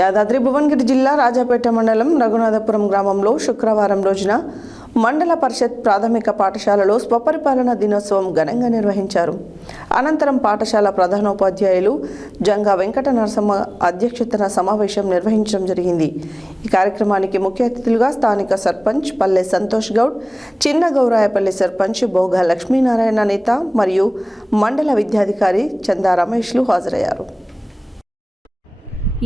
యాదాద్రి భువనగిరి జిల్లా రాజాపేట మండలం రఘునాథపురం గ్రామంలో శుక్రవారం రోజున మండల పరిషత్ ప్రాథమిక పాఠశాలలో స్వపరిపాలన దినోత్సవం ఘనంగా నిర్వహించారు. అనంతరం పాఠశాల ప్రధానోపాధ్యాయులు జంగా వెంకట నరసమ్మ అధ్యక్షతన సమావేశం నిర్వహించడం జరిగింది. ఈ కార్యక్రమానికి ముఖ్య అతిథులుగా స్థానిక సర్పంచ్ పల్లె సంతోష్ గౌడ్, చిన్న గౌరాయపల్లి సర్పంచ్ బోగా లక్ష్మీనారాయణ నేత మరియు మండల విద్యాధికారి చందా రమేష్లు హాజరయ్యారు.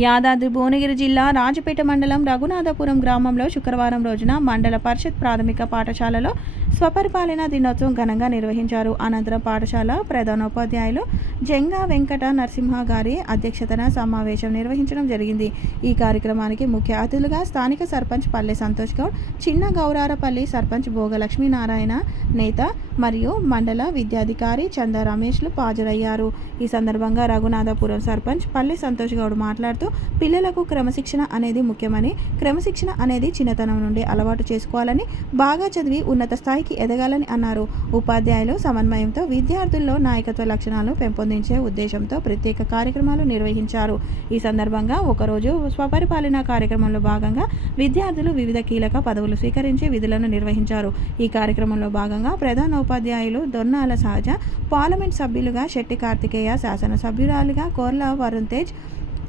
యాదాద్రి భువనగిరి జిల్లా రాజపేట మండలం రఘునాథపురం గ్రామంలో శుక్రవారం రోజున మండల పరిషత్ ప్రాథమిక పాఠశాలలో స్వపరిపాలన దినోత్సవం ఘనంగా నిర్వహించారు. అనంతరం పాఠశాల ప్రధానోపాధ్యాయులు జంగా వెంకట నరసింహ గారి అధ్యక్షతన సమావేశం నిర్వహించడం జరిగింది. ఈ కార్యక్రమానికి ముఖ్య అతిథులుగా స్థానిక సర్పంచ్ పల్లె సంతోష్ గౌడ్, చిన్న గౌరారపల్లి సర్పంచ్ బోగ లక్ష్మీనారాయణ నేత మరియు మండల విద్యాధికారి చందా రమేష్లు హాజరయ్యారు. ఈ సందర్భంగా రఘునాథపురం సర్పంచ్ పల్లె సంతోష్ గౌడ్ మాట్లాడుతూ పిల్లలకు క్రమశిక్షణ అనేది ముఖ్యమని, క్రమశిక్షణ అనేది చిన్నతనం నుండి అలవాటు చేసుకోవాలని, బాగా చదివి ఉన్నత స్థాయికి ఎదగాలని అన్నారు. ఉపాధ్యాయులు సమన్వయంతో విద్యార్థుల్లో నాయకత్వ లక్షణాలను పెంపొందించే ఉద్దేశంతో ప్రత్యేక కార్యక్రమాలు నిర్వహించారు. ఈ సందర్భంగా ఒకరోజు స్వపరిపాలన కార్యక్రమంలో భాగంగా విద్యార్థులు వివిధ కీలక పదవులు స్వీకరించి విధులను నిర్వహించారు. ఈ కార్యక్రమంలో భాగంగా ప్రధానోపాధ్యాయులు దొన్నాల సహజ, పార్లమెంట్ సభ్యులుగా శెట్టి కార్తికేయ, శాసనసభ్యురాలుగా కోర్ల వరుణ్ తేజ్,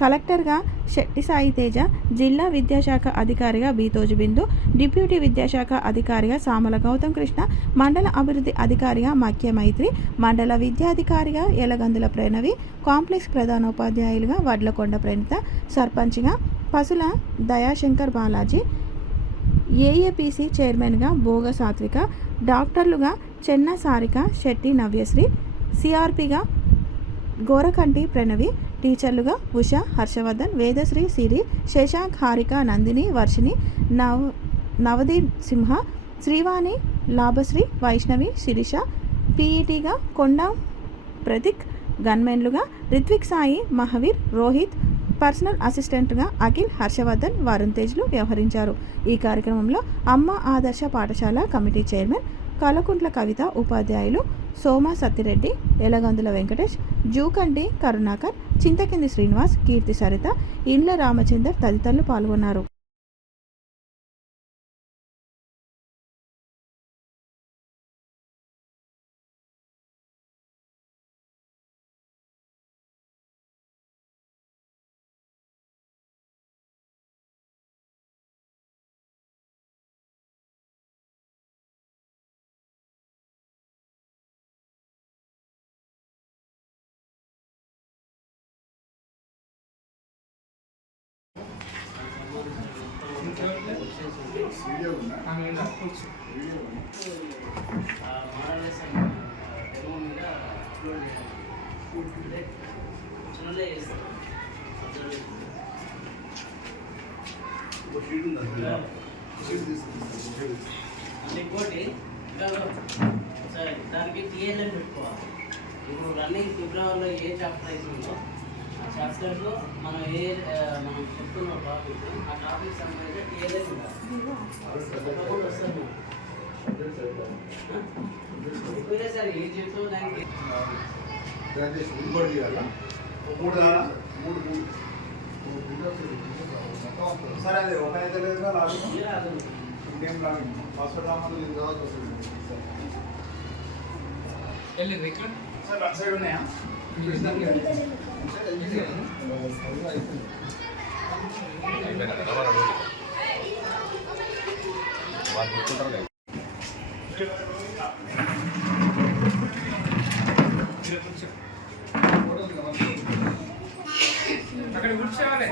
కలెక్టర్గా శెట్టి సాయి తేజ, జిల్లా విద్యాశాఖ అధికారిగా బీతోజు బిందు, డిప్యూటీ విద్యాశాఖ అధికారిగా సామల గౌతమ్ కృష్ణ, మండల అభివృద్ధి అధికారిగా మక్య మైత్రి, మండల విద్యాధికారిగా ఎలగందుల ప్రణవి, కాంప్లెక్స్ ప్రధానోపాధ్యాయులుగా వడ్లకొండ ప్రణిత, సర్పంచ్గా పసుల దయాశంకర్ బాలాజీ, ఏఏపీసీ చైర్మన్గా భోగ సాత్విక, డాక్టర్లుగా చెన్న సారిక, శెట్టి నవ్యశ్రీ, సిఆర్పిగా గోరకంటి ప్రణవి, టీచర్లుగా ఉష, హర్షవర్ధన్, వేదశ్రీ, సిరి, శశాంక్, హారిక, నందిని, వర్షిణి, నవదీప్ సింహ, శ్రీవాణి, లాభశ్రీ, వైష్ణవి, శిరీష, పీఈటీగా కొండా ప్రతీక్, గన్మెన్లుగా రిత్విక్ సాయి, మహవీర్, రోహిత్, పర్సనల్ అసిస్టెంట్గా అఖిల్, హర్షవర్ధన్, వరుణ్ తేజ్లు వ్యవహరించారు. ఈ కార్యక్రమంలో అమ్మ ఆదర్శ పాఠశాల కమిటీ చైర్మన్ కలకుంట్ల కవిత, ఉపాధ్యాయులు సోమ సత్తిరెడ్డి, ఎలగందుల వెంకటేష్, జూకంటి కరుణాకర్, చింతకింది శ్రీనివాస్, కీర్తి సరిత, ఇండ్ల రామచందర్ తదితరులు పాల్గొన్నారు. దానికి టీఎల్ఎం పెట్టుకోవాలి. ఇప్పుడు రన్నింగ్ ఫిబ్రవరిలో ఏ చాప్టర్ అవుతుందో ఆ చాప్టర్లో మనం చెప్తున్న టాపిక్, ఆ టాపిక్ సంబంధించిన టీఎల్ఎం ఉండాలి. వస్తాను ఇప్పుడే సార్ ఏం చెప్తావు దానికి సరే అదే ఒక అయితే లేదు ఇంకేం లాగా హాస్పిటల్ రామని కావచ్చు సార్ వన్ సైడ్ ఉన్నాయా అక్కడ కూర్చోవాలి.